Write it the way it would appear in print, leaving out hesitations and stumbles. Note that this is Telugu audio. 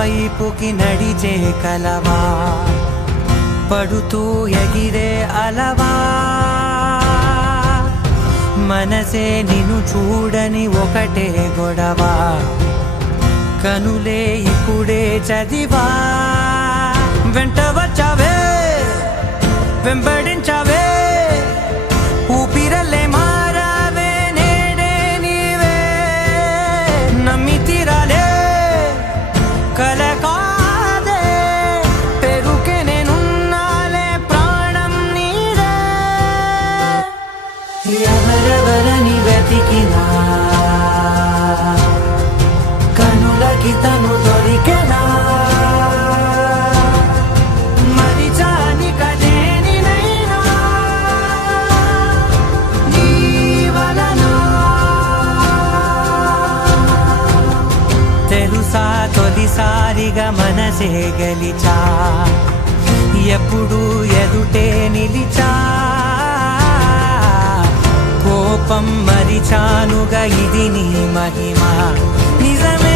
వైపుకి నడిచే కలవా, పడుతూ ఎగిరే అలవా, మనసే నిన్ను చూడని ఒకటే గొడవ, కనులే ఇప్పుడే చదివా. వెంట వచ్చావే వెంబడించావే, ఊపిరల్లే మారావే నేడే నీవే, నమ్మి తీరాలే కల కాదే, పెరుకే నేనున్నాలే ప్రాణం నీదే. ఎవరెవరని వెతికినా కనులకి తను దొరికెనా, మరిచాని కదేనినైనా నీ వలన. తెలుసా తొలిసారిగా మనసే గెలిచా, ఎప్పుడు ఎదుటే నిలిచా, కోపం మరిచానుగా ఇది నీ మహిమ నిజమే.